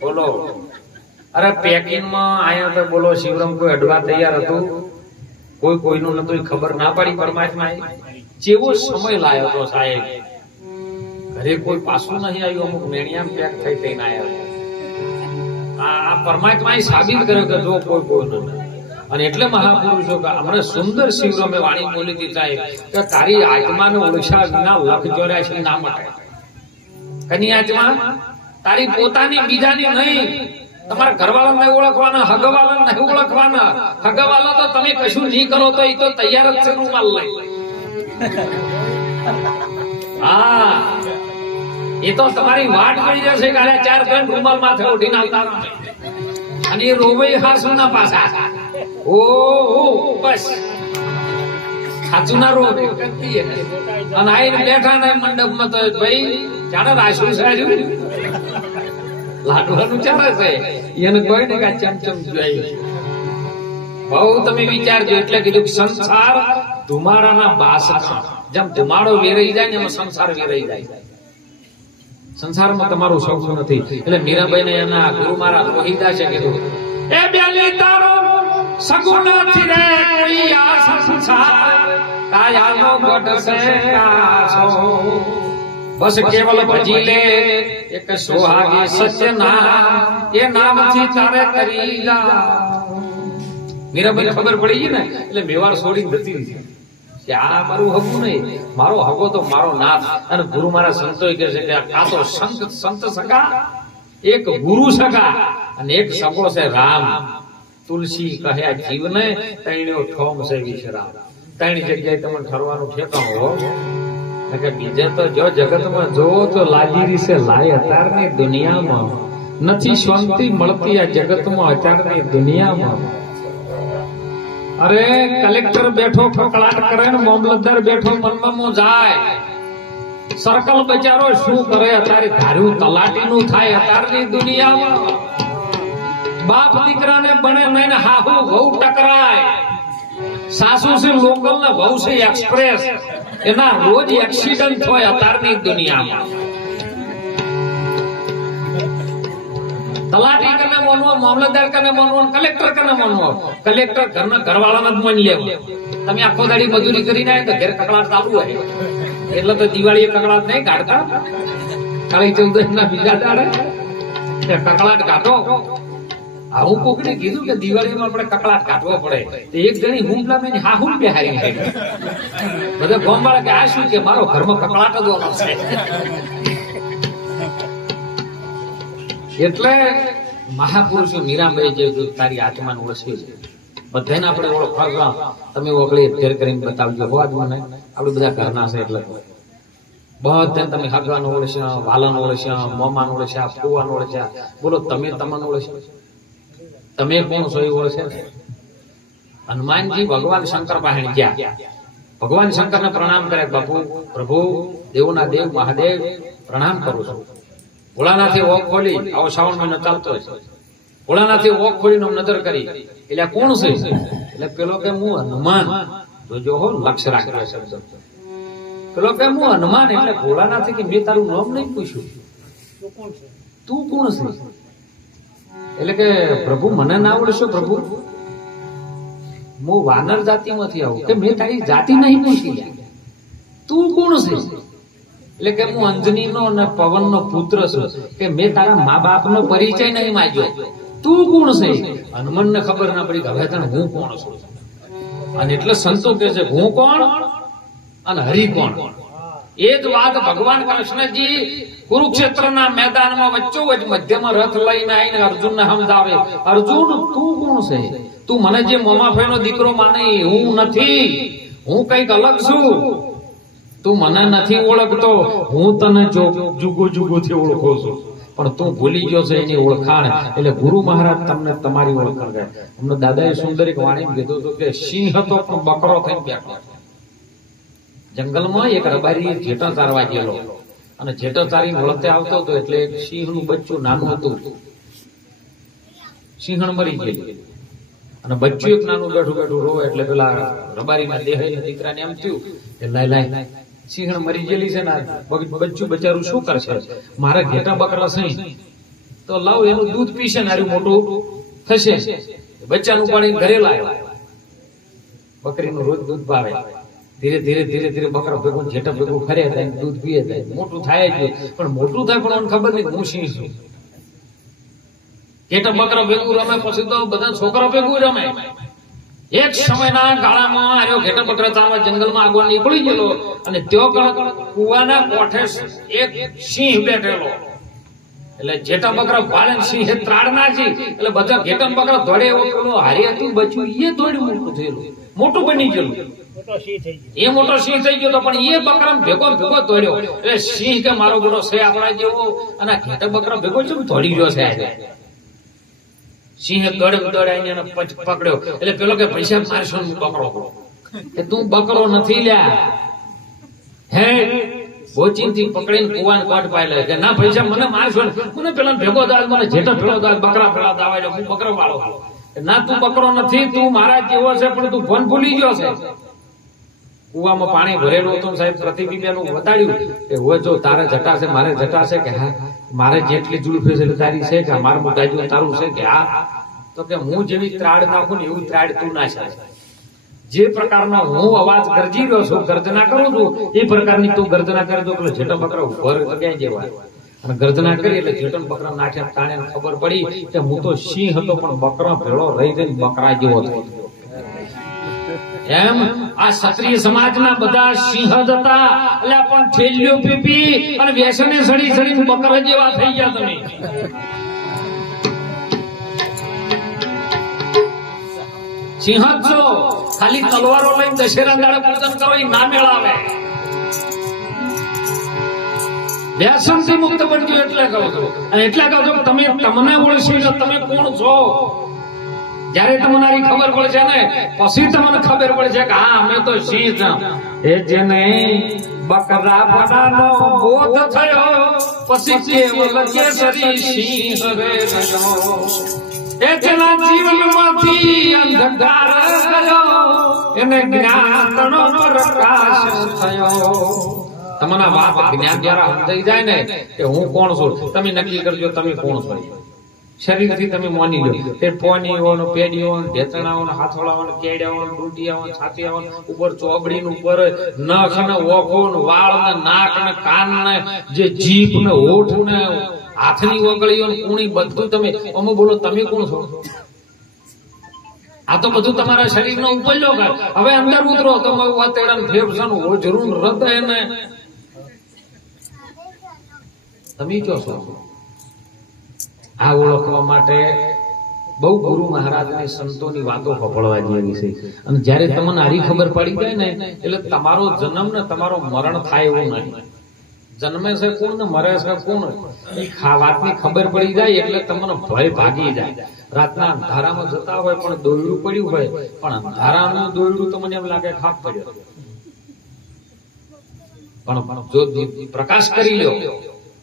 બોલો. અરે પેકિંગમાં આયા તો બોલો, શિવરામ કોઈ અડવા તૈયાર હતું? કોઈ કોઈનું નતું ખબર ના પડી પરમાત્મા જેવો સમય લાયો તો સાહેબ? ઘરે કોઈ પાછું નહીં આવ્યું, અમુક મેણિયામ પેક થઈ થઈને આવ્યા આ પરમાત્માએ સાબિત કર્યો કે જો કોઈ કોઈ નથી અને એટલે મહાપુરુષો કે હમણાં સુંદર શિવરામે વાણી બોલી સાહેબ, કે તારી આત્માને ઓળખા વિના લખ છે ના મટે કની આત્મા? તારી પોતાની બીજાની નહીં. તમારા ઘરવાળા નહીં ઓળખવાના હગવાળા નહીં ઓળખવાના. હગવાળા તો તમે કશું નહીં કરો તો એ તો તૈયાર જ છે રૂમાલ લઈ. હા. એ તો તમારી વાટ પડી જશે કાલે ચાર ત્રણ રૂમાલ માથે ઉઠીને આવતા. અને એ રોવે હાસુ ના પાછા. ઓ બસ. સાચું ના રોવે અને આઈને બેઠા ને મંડપમાં તો ભાઈ જાણે રાશું સાજુ લાડવાનું ચાલે છે. એને કોઈ ને કા ચમચમ જોઈએ. બહુ તમે વિચારજો, એટલે કીધું સંસાર ધુમાડાના બાસકા. જેમ ધુમાડો વેરાઈ જાય ને એમ સંસાર વેરાઈ જાય. સંસારમાં તમારું સૌ નથી. એટલે મીરાબાઈ ને એના ગુરુ મારા રોહિતા છે કીધું, એ બેલી તારો સગુણ નથી રે કોઈ આ સંસાર. કાયાનો ગઢ છે કાસો બસ કેવલ ભજી લે એક સોહાગી સત્ય નામ એ નામથી તારે કરી જા. મીરાબાઈને ખબર પડી ગઈ ને? એટલે મેવાડ છોડી જતી નથી કે આ મારું હગું નહીં. મારો હગો તો મારો નાથ. અને ગુરુ મારા સંતોય કહે છે કે આ તો સંત સંત સગા? એક ગુરુ સગા અને એક સગો છે રામ. તુલસી કહે જીવને તૈણ્યો ઠોમ છે વિશ્રામ. ત્રણ જગ્યાએ તમને ઠરવાનું ઠેકાણું હો એટલે કે બીજે તો જો જગતમાં જોવો તો લાગીરી રીસે લાય અત્યારની દુનિયામાં. નથી શાંતિ મળતી આ જગતમાં અત્યારની દુનિયામાં. અરે, કલેક્ટર બેઠો ફકડાટ કરે ને મામલતદાર બેઠો મનમાં જાય. સર્કલ બચારો, શું કરે? અત્યારે ધાર્યું તલાટીનું થાય અત્યારની દુનિયામાં. બાપ દીકરાને બને નહીં હાહુ વહુ ટકરાય. સાસુ છે લોકલ ને બહુ છે એક્સપ્રેસ. એના રોજ એક્સિડન્ટ હોય અત્યારની દુનિયામાં. તલાટી કને મોનવો, મામલતદાર કને મોનવો, કલેક્ટર કને મોનવો? કલેક્ટર ઘરના ઘરવાળાને જ માની લેવો. તમે આખો દાડી મજૂરી કરીને નાય તો ઘેર કકડાટ ચાલુ હોય. એટલે તો દિવાળીએ કકડાટ નહીં કાઢતા. કાળી ચૌદશ ના બીજા દાડે કકડાટ કાઢો. આ હું કોકને કીધું કે દિવાળીમાં આપણે કકડાટ કાઢવો પડે. તો એક જણી હુમલા મેં હા હું બેહારી બધા ગોમવાળા કે, આ શું કે મારો ઘરમાં કકડાટ જ છે. એટલે મહાપુરુષો મીરાબાઈ જે જો તારી આત્માને ઓળખી છે બધાને આપણે ઓળખવા તમે ઓગળી ફેર કરીને બતાવજો. હો આજ મને. આપણે બધા ઘરના છે એટલે. બધા તમે હગવાન ઓળશ્યા વાલન ઓળશ્યા મોમાન ઓળખ્યા, ફુવાન ઓળખ્યા. બોલો, તમે તમને ઓળખ્યા? તમે કોણ છો? એ ઓળખે હનુમાનજી ભગવાન શંકર પાસે ગયા. ભગવાન શંકરને પ્રણામ કરે, બાપુ, પ્રભુ, દેવના દેવ, મહાદેવ, પ્રણામ કરું છું. ભોળાનાથે ઓખ ખોલી, આવો શ્રાવણ મહિનો ચાલતો છે ભોળાનાથે ઓખ ખોલીને નજર કરી, એટલે કોણ છે? એટલે પેલો કે હું હનુમાન. જોજો હો, લક્ષ રાખ્યો શબ્દ. પેલો કે, હું હનુમાન. એટલે ભોળાનાથે કે, મેં તારું નામ નહીં પૂછ્યું. તું કોણ છે? એટલે કે પ્રભુ મને ના આવડશો પ્રભુ? હું વાનર જાતિમાંથી આવું. કે મેં તારી જાતિ નહીં પૂછી તું કોણ છે? એટલે કે હું અંજનીનો અને પવનનો પુત્ર છું. કે મેં તારા મા બાપ નો પરિચય નહીં માગ્યો. તું કોણ છે? હનુમાનને ખબર ના પડી કે હવે તને હું કોણ છું? અને એટલે સંતો કે છે, હું કોણ? અને હરિ કોણ? એ જ વાત ભગવાન કૃષ્ણજી કુરુક્ષેત્રના મેદાનમાં વચ્ચો વચ્ચ મધ્યમાં રથ લઈને આવીને અર્જુનને સમજાવે, અર્જુન, તું કોણ છે? તું મને જે મોમાફાઈનો દીકરો માને હું નથી. હું કંઈક અલગ છું. તું મને નથી ઓળખતો. હું તને જો જુગો જુગો થી ઓળખો છું. પણ તું ભૂલી ગયો છે એની ઓળખાણ. એટલે ગુરુ મહારાજ તમને તમારી ઓળખાણ કરે અમને દાદાએ સુંદર એક વાણી કીધું હતું કે સિંહ હતો પણ બકરો થઈને બેઠો જંગલમાં એક રબારી જેટો ચારવા ગયેલો. અને જેટો ચારી વળતે આવતો હતો એટલે એક સિંહનું બચ્ચું નાનું હતું. સિંહણ મરી ગયેલી. અને બચ્ચું એક નાનું બેઠું બેઠું રો એટલે પેલા રબારીમાં દેહ દીકરાને એમ થયું કે લાય લાય, સિંહણ મરી ગયેલી છે ને બચ્ચું બચારું શું કરશે? મારા ઘેટા બકરા સહી. તો લાવ એનું દૂધ પીશે ને મોટું થશે. બચ્ચાનું પાણી ઘરે લાવ્યા બકરીનું રોજ દૂધ પાવે ધીરે ધીરે ધીરે ધીરે બકરા ભેગું જેટા ભેગું ફરે થાય દૂધ પીએ થાય મોટું થાય જ પણ મોટું થાય પણ ખબર નહીં, હું સિંહ છું? જેટા બકરા ભેગું રમે પછી તો બધા છોકરા ભેગું રમે. એક સમયના ગાળામાં આર્યો ઘેટા બકરા ચાલવા જંગલમાં આગળ નીકળી ગયેલો અને ત્યો કણ કુવાના કોઠે એક સિંહ બેઠેલો. એટલે જેટા બકરા સિંહે ત્રાડ નાખી. એટલે બધા ઘેટા બકરા દોડે એવો પેલો હારી હતું, બચ્યું એ દોડ્યું, મોટું થયેલું. મોટું બની ગયેલું. એ મોટો સિંહ થઈ ગયો પણ એ બકરા ભેગો ભેગો દોડ્યો. એટલે સિંહ કે મારો બધો છે આપણા જેવો અને ઘેટા બકરા ભેગો છે દોડી ગયો છે સિંહ ગડ દોડે દોડાઈને પકડ્યો. એટલે પેલો કે પૈસા મારશો હું બકરો કે તું બકરો નથી લ્યા. હે? બોચીનથી પકડીને કુવાન કોટ પાડે કે ના પૈસા, મને મારશો મને પેલા ભેગો દાદ, મને જેટો ભેળો દાદ, બકરા ભેળા દાવા હું બકરો વાળો. ના, તું બકરો નથી, તું મારા જેવો છે, પણ તું ફોન ભૂલી ગયો છે. કુવામાં પાણી ભરેલું હતું સાહેબ પ્રતિબિંબેનું બતાડ્યું કે હવે જો તારે જટાશે, મારે જટાશે કે હા, મારે જેટલી જુલ્ફી છે તારી છે કે મારું મોટાજુ તારું છે કે હા તો કે હું જેવી ત્રાડ નાખું ને એવું ત્રાડ તું ના છે જે પ્રકારનો હું અવાજ ગરજી રહ્યો છું, ગર્જના કરું છું, એ પ્રકારની તું ગર્જના કરજો દો એટલે જેટો બકરો ઊભો રહ્યો જેવા અને ગર્જના કરી એટલે જેટન બકરા નાખ્યા તાણે ખબર પડી કે હું તો સિંહ હતો, પણ બકરો ભેળો રહી જઈને બકરા જેવો થઈ ગયો એમ આ ક્ષત્રિય સમાજના બધા સિંહ હતા એટલે પણ ઠેલ્યો પીપી અને વ્યસને સડી સડી બકરા જેવા થઈ ગયા તમે. સિંહ છો ખાલી તલવારો લઈને દશેરા દાડે પૂજન કરો એ ના મેળાવે. વ્યસનથી મુક્ત બનજો એટલે કહું છું. અને એટલે કહું છું તમે, તમને ઓળખી લો તમે કોણ છો? જ્યારે તમને આની ખબર પડશે ને, પછી તમને ખબર પડશે કે હા, અમે તો સિંહ છે એ જેને બકરા બનાનો બોધ થયો, પછી કેવલ કેસરી સિંહ રે એ જેના જીવનમાંથી અંધકાર ગયો એને જ્ઞાનનો પ્રકાશ થયો. તમને વાત જ્ઞાન દ્વારા સમજાઈ જાય ને કે હું કોણ છું? તમે નક્કી કરજો, તમે કોણ છો? શરીરથી તમે માની લો. તે પોની ને પેડી ને ઢેચણાઓ ને હાથોળા ને કેડિયાઓ ને ડૂટિયા ને છાતિયા ને ઉપર ચોબડી નું ઉપર નખ ને ઓખો ને વાળ ને નાક ને કાન ને જે જીભ ને હોઠ ને હાથની ઓગળીઓ ને કુણી બધું તમે અમે બોલો તમે કોણ છો? આ તો બધું તમારા શરીરનો ઉપલ્યો કર હવે અંદર ઉતરો તમે વાતેડા ને ફેફસાનું હોજરું ને હૃદય ને. તમે કયો છો? આ ઓળખવા માટે બહુ ગુરુ મહારાજની સંતોની વાતો ફફળવા જેવી છે. અને જ્યારે તમને આરી ખબર પડી જાય ને, એટલે તમારો જન્મ ને તમારો મરણ થાય એવું નહીં. જન્મે છે કોણ મરે છે કોણ? વાતની ખબર પડી જાય એટલે તમને ભય ભાગી જાય. રાતના અંધારામાં જતા હોય પણ દોરડું પડ્યું હોય, પણ અંધારાનું દોરડું તો મને એમ લાગે ખાપ પડ્યો. પણ જો પ્રકાશ કરી લ્યો.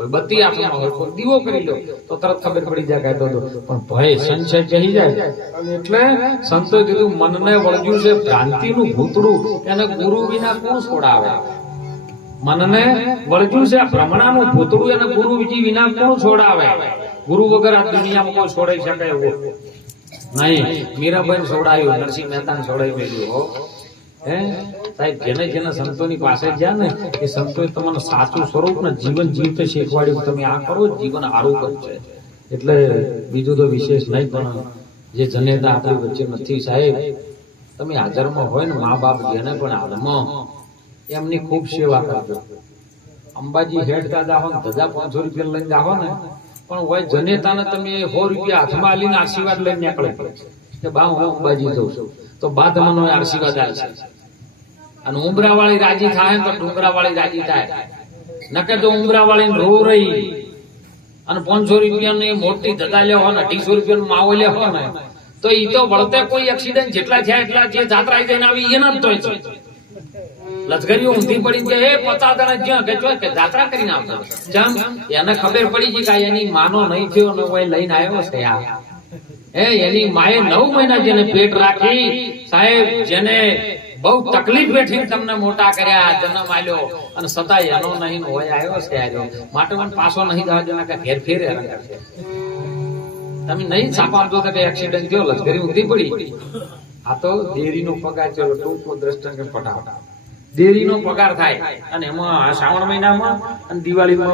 કોઈ બત્તી હાથમાં હોય કોઈ દીવો કરી લો, તો તરત ખબર પડી જાય કે આ પણ ભય સંશય ચહી જાય. એટલે સંતો કીધું, મનને વળગ્યું છે ભ્રાંતિનું ભૂતડું, એને ગુરુ વિના કોણ છોડાવે? મનને વળગ્યું છે ભ્રમણા ભ્રમણાનું ભૂતડું, એને ગુરુ વિજી વિના કોણ છોડાવે? ગુરુ વગર આ દુનિયામાં કોઈ છોડાઈ શકે એવું નહીં, મીરાબાઈ છોડાયું, નરસિંહ મહેતા છોડાઈ મેલ્યું હો. હે? સાહેબ, જેને જેને સંતોની પાસે ગયા ને, એ સંતોએ તમને સાચું સ્વરૂપ ને જીવન જીવતે શીખવાડ્યું તમે આ કરો, જીવન આરોગ્ય છે. એટલે બીજું તો વિશેષ નહીં, પણ જે જનેતા આપણી વચ્ચે નથી સાહેબ, તમે હાજરમાં હોય ને મા બાપ જેને પણ હાલમાં, એમની ખૂબ સેવા કરજો. અંબાજી હેડ દાદા ને, ધજા પાંચસો રૂપિયા લઈને જાઓ ને, પણ હોય જનેતાને તમે સો રૂપિયા હાથમાં આલીને આશીર્વાદ લઈને નીકળે. કે બા, હું અંબાજી જઉં છું. તો બા તમને આશીર્વાદ આવશે અને ઉમરા વાળી રાજી થાય તો ડુંગરા વાળી રાજી થાય. નકે તો ઉમરા વાળી રો રહી. અને પાંચસો રૂપિયાની મોટી ધતા લેવો ને અઢીસો રૂપિયાનો માવો લેવો ને તો ઈ તો વળતે કોઈ એક્સિડન્ટ જેટલા થયા એટલા જે જાત્રા જઈને આવી એના તોય છે. ઊંધી પડી કે એ પચાસ જણા જ્યાં કે કે જાત્રા કરીને આવતા જેમ, એને ખબર પડી છે કે એની માનો નહીં થયો ને કોઈ લઈને આવ્યો છે આ. એ એની માએ નવ મહિના જેને પેટ રાખી, સાહેબ, જેને બહુ તકલીફ બેઠી તમને મોટા કર્યા, જન્મ આલ્યો અને સતાય એનો નહીં હોય, આવ્યો છે આવ્યો માટે મને પાછો નહીં જવા દેવા કે ફેર કરશે તમે નહીં છાપા આપજો તો એક્સિડન્ટ થયો, લશ્કરી ઊંધી પડી. આ તો દેરીનો પગાર ચલો ટૂંકો દ્રષ્ટાંત પટાવ. દેરીનો પગાર થાય, અને એમાં શ્રાવણ મહિનામાં અને દિવાળીમાં